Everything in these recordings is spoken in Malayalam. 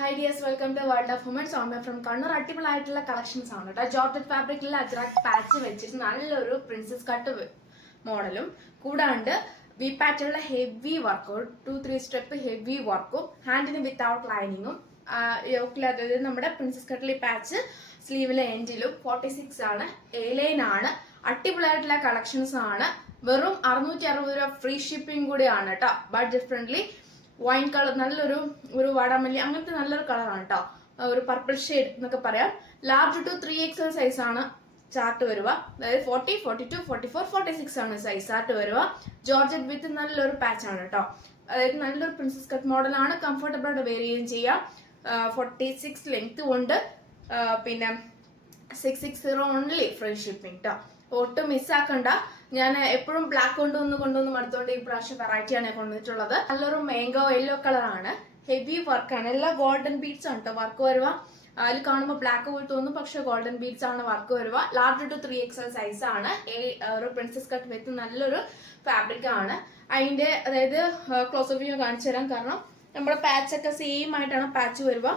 Hi dears, welcome to World of Women. So I'm from Kannur. അടിപൊളിയായിട്ടുള്ള കളക്ഷൻസ് ആണ് കേട്ടോ. ജോർജറ്റ് ഫാബ്രിക്കിൽ അജ്രാക്ക് പാച്ച് വെച്ചിട്ട് നല്ലൊരു പ്രിൻസസ് കട്ട് മോഡലും കൂടാണ്ട് വി പാറ്റിലുള്ള ഹെവി വർക്കും 2-3 സ്റ്റെപ്പ് ഹെവി വർക്കും ഹാൻഡിന് വിത്തൗട്ട് ലൈനിങ്ങും അതായത് നമ്മുടെ പ്രിൻസസ് കട്ടിൽ പാച്ച് സ്ലീവിലെ എൻഡിലും 46 ആണ്, എ ലൈൻ ആണ്. അടിപൊളിയായിട്ടുള്ള കളക്ഷൻസ് ആണ്. വെറും 660 രൂപ ഫ്രീ ഷിപ്പിംഗ് കൂടിയാണ് കേട്ടോ. ബഡ്ജറ്റ് ഫ്രണ്ട്ലി വൈൻ കളർ, നല്ലൊരു വാടാമല്ലി അങ്ങനത്തെ നല്ലൊരു കളറാണ് കേട്ടോ. ഒരു പർപ്പിൾ ഷെയ്ഡ് എന്നൊക്കെ പറയാം. ലാർജ് ടു 3XL സൈസ് ആണ് ചാർട്ട് വരിക. അതായത് 40, 42, 44, 46 ആണ് സൈസ് ചാർട്ട് വരിക. ജോർജറ്റ് വിത്ത് നല്ലൊരു പാച്ച് ആണ് കേട്ടോ. അതായത് നല്ലൊരു പ്രിൻസസ് കട്ട് മോഡലാണ്. കംഫർട്ടബിൾ ആയിട്ട് വെയർ ചെയ്യുകയും ചെയ്യാം. 46 ലെങ്ത് ഉണ്ട്. പിന്നെ 660 ഓൺലി ഫ്രീ ഷിപ്പിംഗ് കേട്ടോ. ഒട്ടും മിസ്സാക്കണ്ട. ഞാൻ എപ്പോഴും ബ്ലാക്ക് കൊണ്ടുവന്ന് മടുത്തോണ്ട് ഈ പ്രാവശ്യം വെറൈറ്റിയാണ് ഞാൻ കൊണ്ടുവന്നിട്ടുള്ളത്. നല്ലൊരു മാംഗോ യെല്ലോ കളറാണ്. ഹെവി വർക്കാണ്. എല്ലാം ഗോൾഡൻ ബീഡ്സ് ആണ് കേട്ടോ വർക്ക് വരുക. അതിൽ കാണുമ്പോൾ ബ്ലാക്ക് പോലെ തോന്നും, പക്ഷെ ഗോൾഡൻ ബീഡ്സ് ആണ് വർക്ക് വരുക. ലാർജ് ടു 3XL സൈസ് ആണ്. ഒരു പ്രിൻസസ് കട്ട് വിത്ത് നല്ലൊരു ഫാബ്രിക് ആണ്. അതിന്റെ അതായത് ക്ലോസ് ഓഫ് വ്യൂ കാണിച്ചു തരാം. കാരണം നമ്മുടെ പാച്ച് ഒക്കെ സെയിം ആയിട്ടാണ് പാച്ച് വരുക.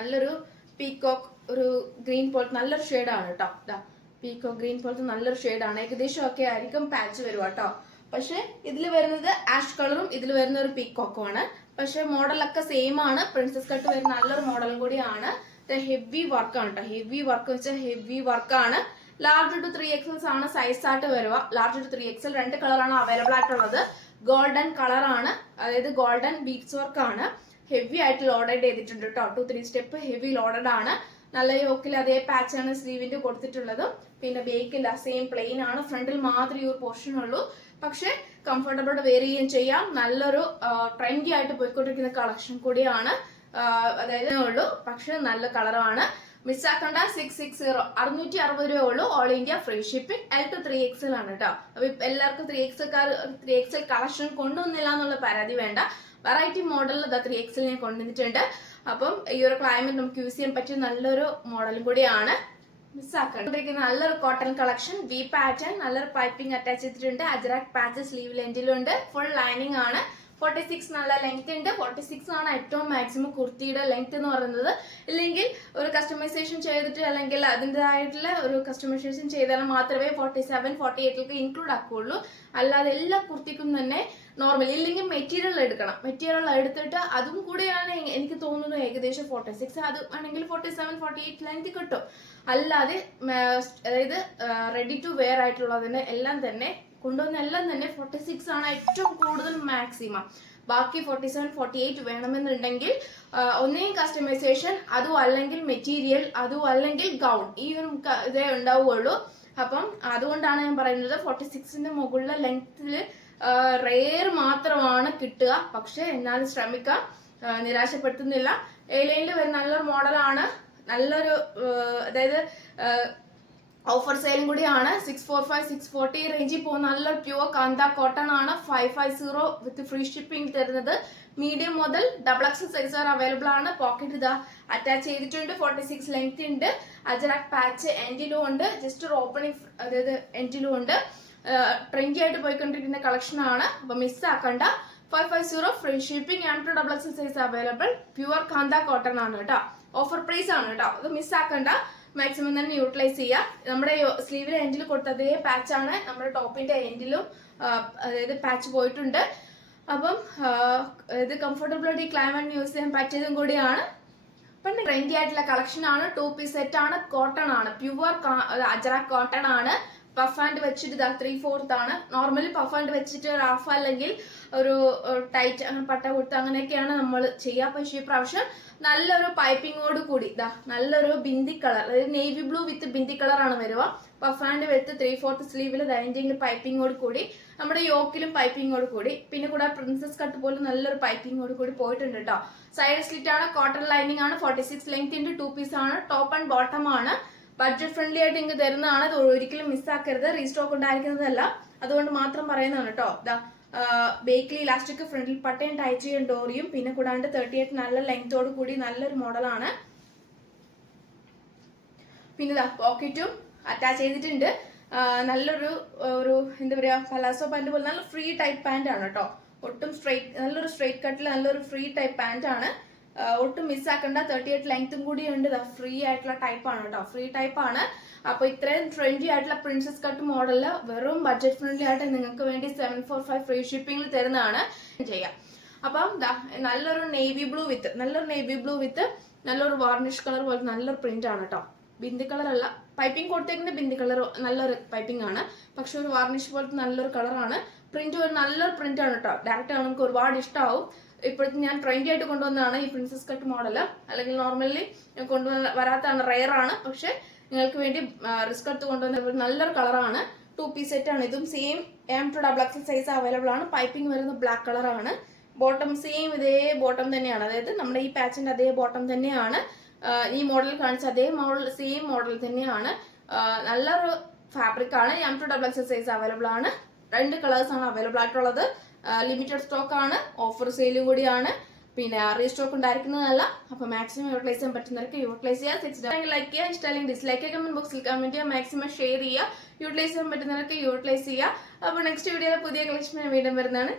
നല്ലൊരു പീകോക്ക്, ഒരു ഗ്രീൻ പോലത്തെ നല്ലൊരു ഷെയ്ഡാണ് കേട്ടോ. പീക്കോ ഗ്രീൻ പോലത്തെ നല്ലൊരു ഷെയ്ഡാണ്. ഏകദേശം ഒക്കെ ആയിരിക്കും പാച്ച് വരും കേട്ടോ. പക്ഷെ ഇതിൽ വരുന്നത് ആഷ് കളറും ഇതിൽ വരുന്ന ഒരു പീക്കോക്കും ആണ്. പക്ഷെ മോഡലൊക്കെ സെയിം ആണ്. പ്രിൻസസ് കട്ട് വരുന്ന നല്ലൊരു മോഡലും കൂടിയാണ്. ഹെവി വർക്കാണ് കേട്ടോ. ഹെവി വർക്ക് വെച്ചാൽ ഹെവി വർക്കാണ്. ലാർജ് ടു 3XL ആണ് സൈസ് ആയിട്ട് വരുക. ലാർജ് ടു 3XL 2 കളറാണ് അവൈലബിൾ ആയിട്ടുള്ളത്. ഗോൾഡൻ കളറാണ്, അതായത് ഗോൾഡൻ ബീഡ്സ് വർക്ക് ആണ്. ഹെവി ആയിട്ട് ലോഡഡ് ചെയ്തിട്ടുണ്ട് കേട്ടോ. 2-3 സ്റ്റെപ്പ് ഹെവി ലോഡഡ് ആണ്. നല്ല യോക്കിൽ അതേ പാച്ചാണ് സ്ലീവിന്റെ കൊടുത്തിട്ടുള്ളത്. പിന്നെ ബേക്കില്ല, സെയിം പ്ലെയിൻ ആണ്. ഫ്രണ്ടിൽ മാത്രമേ ഈ ഒരു പോർഷൻ ഉള്ളൂ. പക്ഷെ കംഫർട്ടബിൾ വെയർ ചെയ്യുകയും ചെയ്യാം. നല്ലൊരു ട്രെൻഡി ആയിട്ട് പോയിക്കൊണ്ടിരിക്കുന്ന കളക്ഷൻ കൂടിയാണ്. അതായത് ഉള്ളൂ, പക്ഷെ നല്ല കളറാണ്. മിസ്സാക്കണ്ട. 660 660 രൂപ ഉള്ളൂ. All India free shipping. L to 3XL ആണ് കേട്ടോ. അപ്പൊ എല്ലാവർക്കും 3XL കളക്ഷൻ കൊണ്ടുവന്നില്ല എന്നുള്ള പരാതി വേണ്ട. വെറൈറ്റി മോഡലിൽ 3XL ഞാൻ കൊണ്ടുവന്നിട്ടുണ്ട്. അപ്പം ഈ ഒരു ക്ലൈമറ്റ് നമുക്ക് യൂസ് ചെയ്യാൻ പറ്റിയ നല്ലൊരു മോഡലും കൂടിയാണ്. മിസ്സാക്കണ്ടിരിക്കുന്ന നല്ലൊരു കോട്ടൺ കളക്ഷൻ, വി പാറ്റേൺ, നല്ലൊരു പൈപ്പിംഗ് അറ്റാച്ച് ചെയ്തിട്ടുണ്ട്. അജ്രാക്ക് പാച്ച് സ്ലീവ് ലെൻഡിലുണ്ട്. ഫുൾ ലൈനിങ് ആണ്. 46 നല്ല ലെങ്ത് ഉണ്ട്. 46 ആണ് ഏറ്റവും മാക്സിമം കുർത്തിയുടെ ലെങ്ത് എന്ന് പറയുന്നത്. ഇല്ലെങ്കിൽ ഒരു കസ്റ്റമൈസേഷൻ ചെയ്തിട്ട് അല്ലെങ്കിൽ അതിൻ്റെതായിട്ടുള്ള ഒരു കസ്റ്റമൈസേഷൻ ചെയ്താൽ മാത്രമേ 47, 48 ഇൻക്ലൂഡ് ആക്കുകയുള്ളൂ. അല്ലാതെ എല്ലാ കുർത്തിക്കും തന്നെ നോർമൽ. ഇല്ലെങ്കിൽ മെറ്റീരിയൽ എടുക്കണം. മെറ്റീരിയൽ എടുത്തിട്ട് അതും കൂടെയാണ് എനിക്ക് തോന്നുന്നത് ഏകദേശം 46, അത് ആണെങ്കിൽ 47, 48 ലെങ്ത് കിട്ടും. അല്ലാതെ അതായത് റെഡി ടു വെയർ ആയിട്ടുള്ളതിന് എല്ലാം തന്നെ കൊണ്ടുവന്ന എല്ലാം തന്നെ 46 ആണ് ഏറ്റവും കൂടുതൽ മാക്സിമം. ബാക്കി 47, 48 വേണമെന്നുണ്ടെങ്കിൽ ഒന്നെങ്കിൽ കസ്റ്റമൈസേഷൻ, അതും അല്ലെങ്കിൽ മെറ്റീരിയൽ, അതും അല്ലെങ്കിൽ ഗൗൺ, ഈ ഒരു ഇതേ ഉണ്ടാവുകയുള്ളൂ. അപ്പം അതുകൊണ്ടാണ് ഞാൻ പറയുന്നത് 46ന്റെ മുകളിലെ ലെങ്ത്തിൽ റെയർ മാത്രമാണ് കിട്ടുക. പക്ഷെ എന്നാലും ശ്രമിക്കാം, നിരാശപ്പെടുത്തുന്നില്ല. എ ലൈനിൽ വരുന്ന നല്ലൊരു മോഡലാണ്. നല്ലൊരു അതായത് ഓഫർ സെയിലും കൂടിയാണ്. 645, 640 റേഞ്ചിൽ പോകുന്ന നല്ല പ്യുവർ കാന്ത കോട്ടൺ ആണ്. 550 വിത്ത് ഫ്രീ ഷിപ്പിംഗ് തരുന്നത്. മീഡിയം മുതൽ XXL സൈസ് അവൈലബിൾ ആണ്. പോക്കറ്റ് ഇതാ അറ്റാച്ച് ചെയ്തിട്ടുണ്ട്. 46 ലെങ്ത് ഉണ്ട്. അജറാക്ക് പാച്ച് എൻഡിലും ഉണ്ട്. ജസ്റ്റ് ഒരു ഓപ്പണിംഗ്, അതായത് എൻഡിലും ഉണ്ട്. ട്രെൻഡി ആയിട്ട് പോയിക്കൊണ്ടിരിക്കുന്ന കളക്ഷൻ ആണ്. അപ്പൊ മിസ്സാക്കണ്ട. 550 free shipping and XXL size available. Pure kantha cotton ആണ് കേട്ടോ. ഓഫർ പ്രൈസ് ആണ് കേട്ടോ. അത് മിസ്സാക്കണ്ട. മാക്സിമം തന്നെ യൂട്ടിലൈസ് ചെയ്യുക. നമ്മുടെ സ്ലീവിലെ എൻഡിൽ കൊടുത്ത അതേ പാച്ചാണ് നമ്മുടെ ടോപ്പിന്റെ എൻഡിലും, അതായത് പാച്ച് പോയിട്ടുണ്ട്. അപ്പം ഇത് കംഫർട്ടബിൾ ആയിട്ട് ഈ ക്ലൈമറ്റ് യൂസ് ചെയ്യാൻ പറ്റിയതും കൂടിയാണ്. പിന്നെ ട്രെൻഡി ആയിട്ടുള്ള കളക്ഷൻ ആണ്. 2 പീസ് സെറ്റ് ആണ്. കോട്ടൺ ആണ്. പ്യുവർ അജറാക്ക് കോട്ടൺ ആണ്. പഫ് ആൻഡ് വെച്ചിട്ട് ഇതാ 3/4 ആണ്. നോർമലി പഫ് ആൻഡ് വെച്ചിട്ട് ഒരു ഹാഫ് അല്ലെങ്കിൽ ഒരു ടൈറ്റ് അങ്ങനെ പട്ട കൊടുത്ത് അങ്ങനെയൊക്കെയാണ് നമ്മൾ ചെയ്യുക. പക്ഷേ ഈ പ്രാവശ്യം നല്ലൊരു പൈപ്പിങ്ങോട് കൂടി ഇതാ നല്ലൊരു ബിന്ദി കളർ, അതായത് നേവി ബ്ലൂ വിത്ത് ബിന്ദി കളർ ആണ് വരിക. പഫ് ആൻഡ് വെത്ത് 3/4 സ്ലീവിൽ ദൈൻഡിങ് പൈപ്പിങ്ങോട് കൂടി, നമ്മുടെ യോക്കിലും പൈപ്പിങ്ങോട് കൂടി, പിന്നെ കൂടെ പ്രിൻസസ് കട്ട് പോലെ നല്ലൊരു പൈപ്പിങ്ങോട് കൂടി പോയിട്ടുണ്ട് കേട്ടോ. സൈഡ് സ്ലിറ്റ് ആണ്. കോട്ടൺ ലൈനിങ് ആണ്. 46 ലെങ്ത് ഉണ്ട്. 2 പീസ് ആണ്. ടോപ്പ് ആൻഡ് ബോട്ടം ആണ്. ബഡ്ജറ്റ് ഫ്രണ്ട്ലി ആയിട്ട് ഇങ്ങ് തരുന്നതാണ്. അത് ഒരിക്കലും മിസ്സാക്കരുത്. റീസ്റ്റോക്ക് ഉണ്ടായിരിക്കുന്നതല്ല, അതുകൊണ്ട് മാത്രം പറയുന്നതാണ് കേട്ടോ. ബേക്കിൽ ഇലാസ്റ്റിക്, ഫ്രണ്ടിൽ പട്ടയും ടൈറ്റ് ചെയ്യാൻ ഡോറിയും, പിന്നെ കൂടാണ്ട് 38 നല്ല ലെങ്തോട് കൂടി നല്ലൊരു മോഡലാണ്. പിന്നെ പോക്കറ്റും അറ്റാച്ച് ചെയ്തിട്ടുണ്ട്. നല്ലൊരു എന്താ പറയാ, പലാസോ പാന്റ് പോലെ നല്ല ഫ്രീ ടൈപ്പ് പാന്റ് ആണ് കേട്ടോ. ഒട്ടും സ്ട്രെയിറ്റ്, നല്ലൊരു സ്ട്രെയിറ്റ് കട്ടിൽ നല്ലൊരു ഫ്രീ ടൈപ്പ് പാന്റ് ആണ്. ഒട്ടും മിസ്സാക്കേണ്ട. 38 ലെങ്ത്തും കൂടി ഉണ്ട്. ഫ്രീ ആയിട്ടുള്ള ടൈപ്പാണ് കേട്ടോ, ഫ്രീ ടൈപ്പാണ്. അപ്പോൾ ഇത്രയും ട്രെൻഡി ആയിട്ടുള്ള പ്രിൻസസ് കട്ട് മോഡലില് വെറും ബഡ്ജറ്റ് ഫ്രണ്ട്ലി ആയിട്ട് നിങ്ങൾക്ക് വേണ്ടി 745 ഫ്രീ ഷിപ്പിംഗിൽ തരുന്നതാണ് ചെയ്യാം. അപ്പം നല്ലൊരു നേവി ബ്ലൂ വിത്ത് നല്ലൊരു വാർണിഷ് കളർ പോലെ നല്ലൊരു പ്രിന്റ് ആണ് കേട്ടോ. ബിന്ദി കളർ അല്ല, പൈപ്പിംഗ് കൊടുത്തേക്കുന്ന ബിന്ദി കളർ നല്ലൊരു പൈപ്പിംഗ് ആണ്, പക്ഷെ ഒരു വാർണിഷ് പോലത്തെ നല്ലൊരു കളറാണ്. പ്രിന്റ് ഒരു നല്ലൊരു പ്രിന്റ് ആണ് കേട്ടോ. ഡയറക്റ്റ് നമുക്ക് ഒരുപാട് ഇഷ്ടമാവും. ഇപ്പോഴത്തെ ഞാൻ ട്രെൻഡി ആയിട്ട് കൊണ്ടുവന്നതാണ് ഈ പ്രിൻസസ് കട്ട് മോഡല്. അല്ലെങ്കിൽ നോർമലി വരാത്തതാണ്, റെയർ ആണ്. പക്ഷെ നിങ്ങൾക്ക് വേണ്ടി റിസ്ക് എടുത്ത് കൊണ്ടുവന്ന നല്ലൊരു കളറാണ്. 2 പീസ് സെറ്റ് ആണ്. ഇതും സെയിം M2XXL സൈസ് അവൈലബിൾ ആണ്. പൈപ്പിംഗ് വരുന്നത് ബ്ലാക്ക് കളറാണ്. ബോട്ടം സെയിം ഇതേ ബോട്ടം തന്നെയാണ്, അതായത് നമ്മുടെ ഈ പാച്ചിന്റെ അതേ ബോട്ടം തന്നെയാണ്. ഈ മോഡൽ കാണിച്ച അതേ മോഡൽ, സെയിം മോഡൽ തന്നെയാണ്. നല്ലൊരു ഫാബ്രിക് ആണ്. M2XXL സൈസ് അവൈലബിൾ ആണ്. 2 കളേഴ്സ് ആണ് അവൈലബിൾ ആയിട്ടുള്ളത്. ലിമിറ്റഡ് സ്റ്റോക്ക് ആണ്, ഓഫർ സെയിലും കൂടിയാണ്. പിന്നെ റീസ്റ്റോക്ക് ഉണ്ടായിരിക്കുന്നതല്ല. അപ്പൊ മാക്സിമം യൂട്ടിലൈസ് ചെയ്യാൻ പറ്റുന്നവർക്ക് യൂട്ടിലൈസ് ചെയ്യുക. ലൈക്ക് ചെയ്യുക, ഇഷ്ടമല്ലെങ്കിൽ ഡിസ്ലൈക്ക് ചെയ്യുക, കമന്റ് ബോക്സിൽ കമന്റ് ചെയ്യുക, മാക്സിമം ഷെയർ ചെയ്യുക. യൂട്ടിലൈസ് ചെയ്യാൻ പറ്റുന്നവർക്ക് യൂട്ടിലൈസ് ചെയ്യുക. അപ്പൊ നെക്സ്റ്റ് വീഡിയോയിൽ പുതിയ കളക്ഷൻ വീണ്ടും വരുന്നതാണ്.